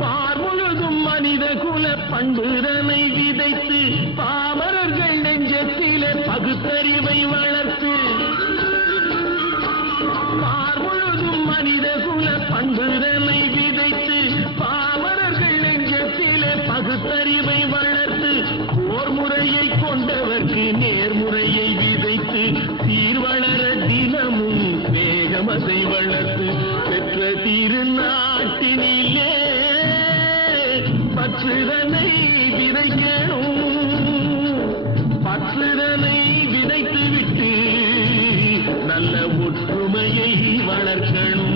பார் முழுதும் மனித குல பண்புதனை விதைத்து பாமரர்கள் நெஞ்சத்திலே பகுத்தறிவை வளர்த்து பார் முழுதும் மனித குல பண்புதனை விதைத்து பாமரர்கள் நெஞ்சத்திலே பகுத்தறிவை வளர்த்து போர் முறையை கொண்டவர்க்கு நேர்முறையை விதைத்து சீர் வளர தினமும் வேகமதை வளர்த்து பெற்ற திருநாட்டினிலே பற்றுதனை விதைக்கணும் பற்றுதனை விதைத்து விட்டு நல்ல ஒற்றுமையை வளர்க்கணும்